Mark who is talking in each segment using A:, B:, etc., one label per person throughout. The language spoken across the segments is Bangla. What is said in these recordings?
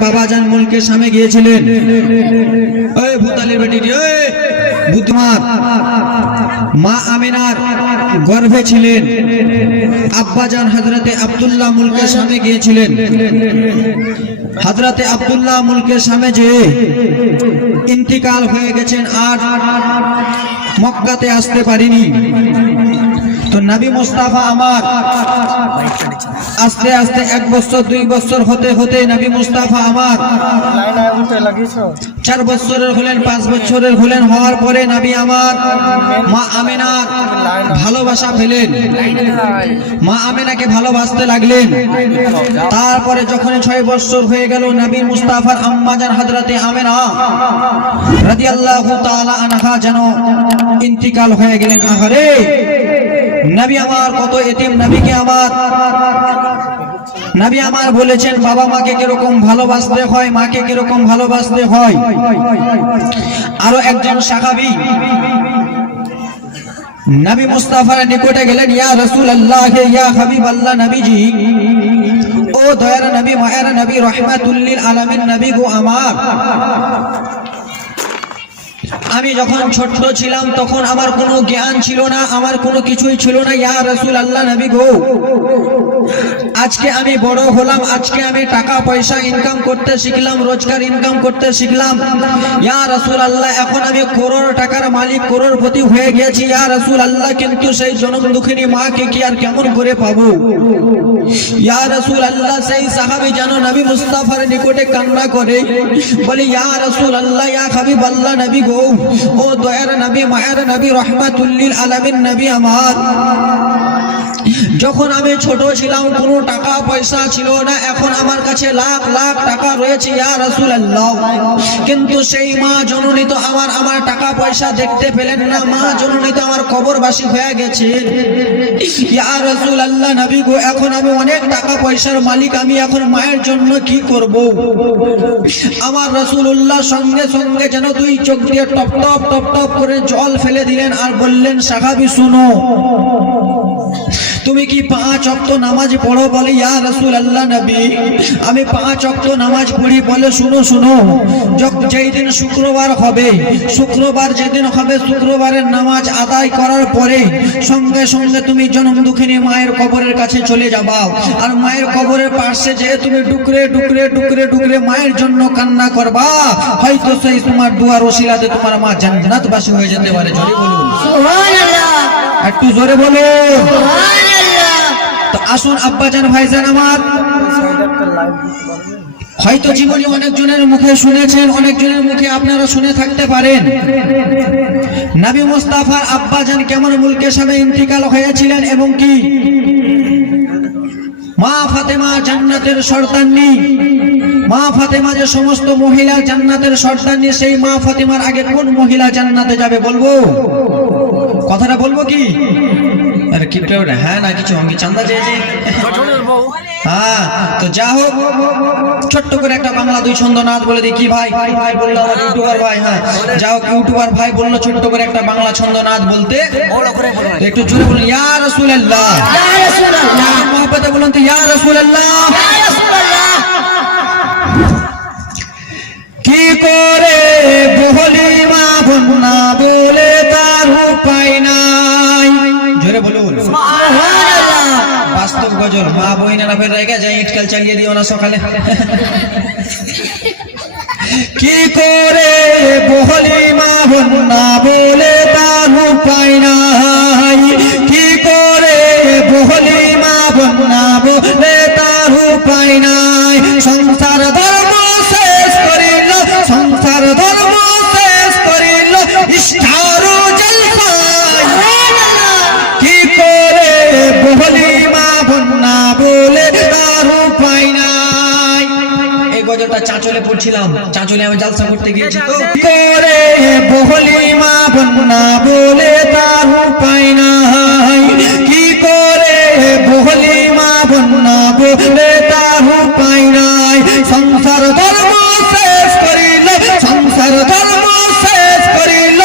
A: বাবাজান মুলকের সামনে গিয়েছিলেন। ওই ভূতালির বেটিটি ওই মা আমিনার গর্ভে ছিলেন। আব্বাজান হজরতে আব্দুল্লাহ মুলকের সামনে গিয়েছিলেন। হজরতে আব্দুল্লাহ মুলকের সামনে যে ইন্তিকাল হয়ে গেছেন, আর মক্কাতে আসতে পারিনি। তো নবী মুস্তাফা আমার। আস্তে আস্তে এক বছর, দুই বছর হতে হতে নবী মুস্তাফা আমার। চার বছরের হলেন, পাঁচ বছরের হলেন, হওয়ার পরে নবী আমার। মা আমেনার ভালোবাসা পেলেন। মা আমেনাকে ভালোবাসতে লাগলেন। তারপরে যখন ছয় বছর হয়ে গেল, নবী মুস্তাফার আম্মাজান হজরতে আমেনা রাদিয়াল্লাহু তাআলা আনহা যেন ইন্তিকাল হয়ে গেলেন। আহারে! নবী আমার কত এতিম, নবীকে আমার। নবী আমার বলেছেন, বাবা মাকে কীরকম ভালোবাসতে হয়, মাকে কীরকম ভালোবাসতে হয়। আরও একজন সাহাবী, নবী মুস্তাফার নিকটে গেলেন, ইয়া রাসূল আল্লাহ ইয়া হাবিব আল্লাহ নবীজি, ও দয়ার নবী, মায়ের নবী রহমাতুল্লিল আলামিন নবী গো আমার। আমি যখন ছোট্ট ছিলাম, তখন আমার কোনো জ্ঞান ছিল না, আমার কোনো কিছুই ছিল না। ইয়া রসুল আল্লাহ নবী গো, আজকে আমি বড় হলাম, আজকে আমি টাকা, পয়সা ইনকাম করতে শিখলাম, রোজগার ইনকাম করতে শিখলাম। ইয়া রসুল আল্লাহ এখন আমি করোড় টাকার মালিক করোড়পতি হয়ে গেছি। ইয়া রসুল আল্লাহ কিন্তু সেই জনম দুঃখিনী মাকে কি আর কেমন করে পাবো? ইয়া রসুল আল্লাহ সেই সাহাবি যেন নবী মুস্তাফার নিকটে কান্না করে। বলে, ইয়া রসুল আল্লাহ ইয়া হাবিব আল্লাহ নবী গো ও দয়ার নবী মায়ের নবী রহমাতুল্লিল আলামিন নবী আমার যখন আমি ছোট ছিলাম, কোনো টাকা পয়সা ছিল না। এখন আমার কাছে লাখ লাখ টাকা রয়েছে, ইয়া রাসূলুল্লাহ। কিন্তু সেই মা জননী তো আমার আমার টাকা পয়সা দেখতে পেলেন না। মা জননী তো আমার কবরবাসী হয়ে গেছে। ইয়া রাসূলুল্লাহ, নবী গো, এখন আমি অনেক টাকা পয়সার মালিক, আমি এখন মায়ের জন্য কি করব? আমার রাসূলুল্লাহ সঙ্গে সঙ্গে যেন দুই চোখ দিয়ে টপ টপ টপ টপ করে জল ফেলে দিলেন আর বললেন, সাহাবী, শুনো। তুমি কি পাঁচ অক্ত নামাজ পড়ো বলে ইয়া রসুল আল্লাহ নবী? আমি পাঁচ অক্ত নামাজ পড়ি বলে শুনো শুনো। যেই দিন শুক্রবার হবে শুক্রবার যেদিন হবে শুক্রবারের নামাজ আদায় করার পরে সঙ্গে সঙ্গে তুমি জনম দুঃখিনী মায়ের কবরের কাছে চলে যাবা। আর মায়ের কবরের পাশে যেয়ে তুমি ডুকরে ডুকরে ডুকরে ডুকরে মায়ের জন্য কান্না করবা। হয়তো সেই তোমার দুয়ার ওসিলাতে তোমার মা জান্নাতবাসী হয়ে যেতে পারে জোরে বলুন। একটু জোরে বলুন। তো আসুন আব্বাজান ভাইজান আমার। হয়তো জীবনে অনেকজনের মুখে শুনেছেন, অনেকজনের মুখে আপনারা শুনে থাকতে পারেন। নাবি মুস্তাফার আব্বাজান কেমন মুলকের সামনে ইন্তিকাল হয়েছিলেন এবং কি? মা ফাতেমা জান্নাতের সর্দান্নি মা ফাতেমা যে সমস্ত মহিলা জান্নাতের সর্দান্নি সেই মা ফাতেমার আগে কোন মহিলা জান্নাতে যাবে বলব? কথাটা বলব কি? হ্যাঁ না কিছু চান্দা চেয়েছি হ্যাঁ তো যা হোক ছোট্ট করে একটা বাংলা দুই ছন্দ নাথ বলে দিই কি ভাই। ভাই ভাই বলল আমার ইউটিউবার ভাই হ্যাঁ। যা হোক ইউটিউবার ভাই বলল ছোট্ট করে একটা বাংলা ছন্দ নাথ বলতে একটু জোরে বলুন ইয়া রাসূলুল্লাহ। মহব্বতে বলুন তো ইয়া রাসূলুল্লাহ। কি করে বহলি মা বন্যা বলে ফের রেখে যাই ইটকাল চালিয়ে দিও না সকালে। কি করে বহলি মা না বলে তার উপায় নাই? গজলটা চাঁচলে পড়ছিলাম। চাঁচলে আমি জালসা করতে গিয়েছি বলে তার কি করে বহলি মা বন্যা বলে তার নাই? সংসার ধর্ম শেষ করিল, সংসার ধর্ম শেষ করিল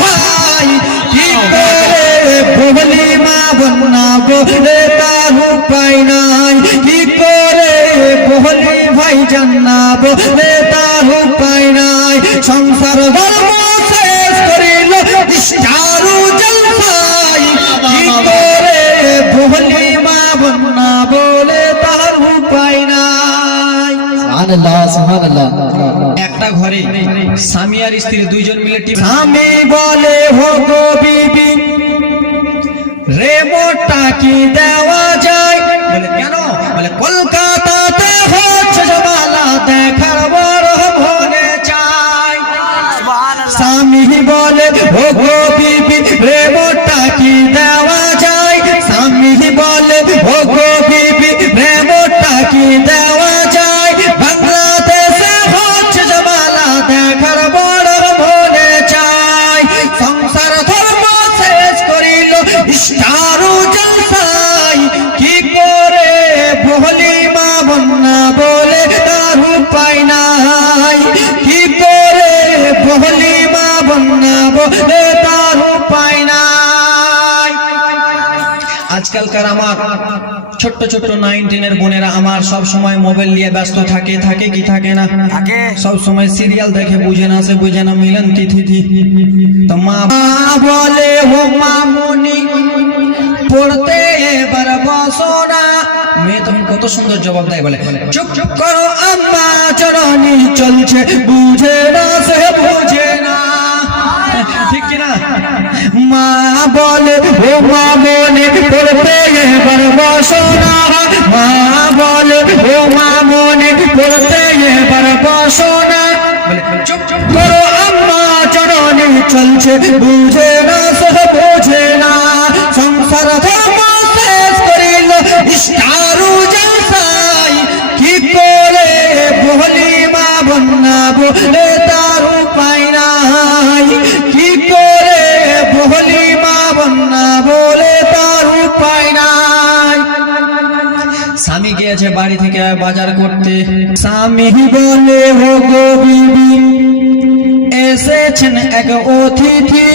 A: ভাই। কি করে বহলি মা বন্যা বলে তার উপায় নাই? কি বহলি ভাই জান্নাবো রে তার উপায় নাই। সংসার ধর্ম শেষ করিল ইশারু জলসাই মা বন্না বলে তার উপায় নাই।
B: সুবহানাল্লাহ সুবহানাল্লাহ।
A: একটা ঘরে স্বামী আর স্ত্রী দুইজন মিলে স্বামী বলে হো গো বিবি রেমোটটা কি দেওয়া যায়? বলে কেন? বলে কলকাতাতে আজকালকার আমার ছোট্ট ছোট্ট নাইনটিনের বোনেরা আমার সব সময় মোবাইল নিয়ে ব্যস্ত থাকে থাকে কি থাকে না?
C: থাকে।
A: সব সময় সিরিয়াল দেখে বুঝে না সে বুঝে না মিলন তিথি। তো মা বলে ও মামুনি পড়তে এবার বসো না। মেয়ে তখন কত সুন্দর জবাব দেয় বলে চুপ চুপ করো আম্মা চরণি চলছে বুঝে না বলে ও মা বলে পড়তে এবার বসো না মা বলে ও মা মনে পড়তে এবার বসো না বলে চুপ চুপ করো আম্মা চরণে চলছে বুঝে না সে বোঝে না থেকে বাজার করতে। স্বামী বলে হো বিবি, এসেছেন এক অতিথি।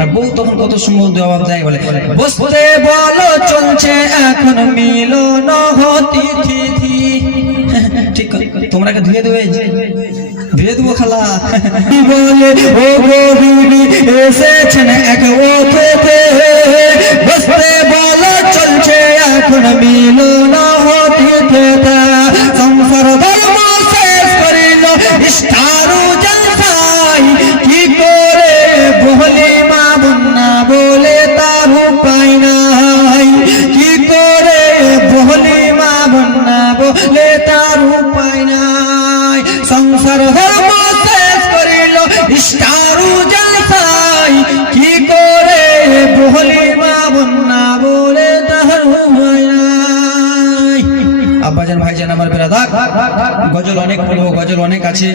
A: আর বউ তখন কত সুন্দর জবাব দেয়, বলে বসতে বলো, চলছে এখন মিলন তিথি ঠিক, তোমরা ধুয়ে দেবে? ধুয়ে দেবো খালা। বলে, ও গো বিবি, এসেছেন এক অতিথি। বসতে বলো, চলছে এখন মিলন গজল অনেক পড়ব গজল অনেক আছে।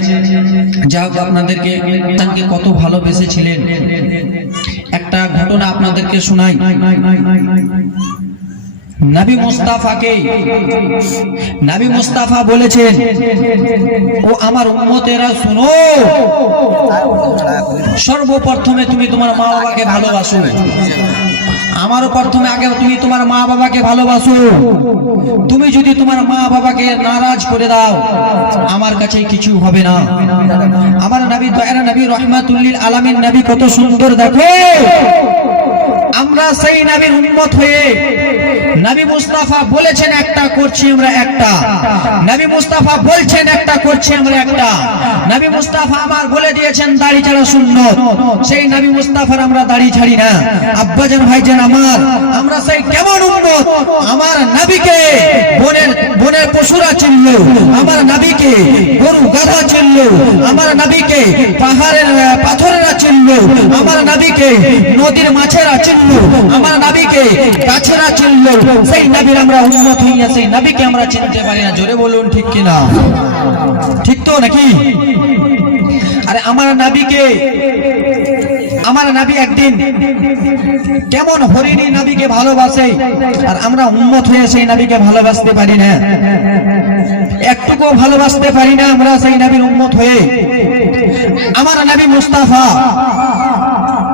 A: যা হোক, আপনাদেরকে তাকে কত ভালোবেসেছিলেন। একটা ঘটনা আপনাদেরকে শোনাই। নবী মুস্তাফাকে, নবী মুস্তাফা বলেছেন, ও আমার উম্মতেরা, শুনো। সর্বপ্রথমে তুমি তোমার মা বাবাকে ভালোবাসো। আমারও প্রথমে আগে তুমি তোমার মা বাবাকে ভালোবাসো। তুমি যদি তোমার মা বাবাকে নারাজ করে দাও, আমার কাছে কিছু হবে না। আমার নবী দয়ারা নবী রহমাতুল্লিল আলামিন নবী কত সুন্দর দেখো। আমরা সেই নবীর উন্মত হয়ে নবী মুস্তাফা বলেছেন একটা করছি আমরা একটা। নবী মুস্তাফা বলছেন একটা করছি আমরা একটা। নবী মুস্তাফা আমার বলে দিয়েছেন, দাড়ি ছাড়া সুন্নত। সেই নবী মুস্তাফার আমরা দাড়ি ছাড়ি না। আব্বাজান ভাইজান আমার, আমরা সেই কেমন উম্মত? আমার নবীকে বনের বনের পশুরা চিনল, আমার নবীকে গরু গাধা চিনল, আমার নবীকে পাহাড়ের পাথরেরা চিনল, আমার নবীকে নদীর মাছেরা চিনল, আমার নবীকে গাছেরা চিনল সেই নবীর আমরা উন্মত হইয়া, সেই নবীকে আমরা চিনতে পারি না। জোরে বলুন, ঠিক কিনা? ঠিক তো নাকি? আরে আমার নাবিকে, আমার নাবি একদিন কেমন হরিণী নাবিকে ভালোবাসে, আর আমরা উন্মত হয়ে সেই নাবিকে ভালোবাসতে পারি না। একটুকু ভালোবাসতে পারি না আমরা সেই নাবির উন্মত হয়ে। আমার নাবি মুস্তাফা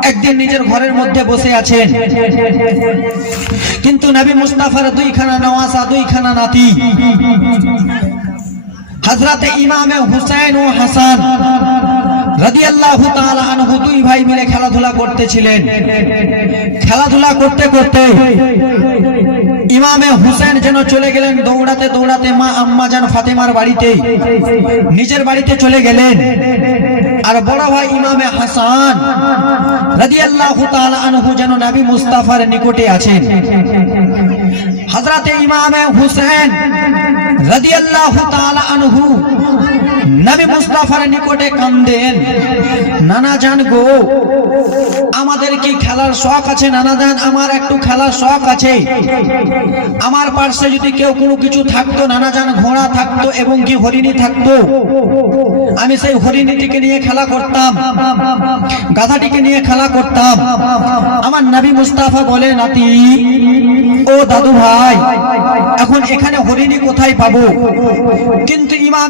A: একদিন নিজের ঘরের মধ্যে বসে আছেন। কিন্তু নবী মুস্তাফার দুইখানা নওয়াসা দুইখানা নাতি। হজরত ইমামে হুসেন ও হাসান রাদিয়াল্লাহু তাআলা আনহু দুই ভাই মিলে খেলাধুলা করতেছিলেন। খেলাধুলা করতে করতে ইমামে হুসেন যেন চলে গেলেন, দৌড়াতে দৌড়াতে মা আম্মাজান ফাতেমার বাড়িতে। নিজের বাড়িতে চলে গেলেন। আর বড় ভাই ইমামে হাসান রাদিয়াল্লাহু তাআলা আনহু যেন নবী মুস্তাফার নিকটে আছেন। হযরতে ইমামে হুসেন রাদিয়াল্লাহু তাআলা আনহু নবী মুস্তাফার নিকটে কান্দেন, নানা জান গো, আমাদের কি খেলার শখ আছে? নানা জান, আমার একটু খেলার শখ আছে। আমার পার্শ্বে যদি কেউ কোনো কিছু থাকতো, নানা জান ঘোড়া থাকতো এবং কি হরিণী থাকতো, আমি সেই হরিণীটিকে নিয়ে খেলা করতাম, গাধাটিকে নিয়ে খেলা করতাম। আমার নবী মুস্তাফা বলে, নাতি, ও দাদু ভাই এখন এখানে হরিণী কোথায় পাবো? কিন্তু ইমাম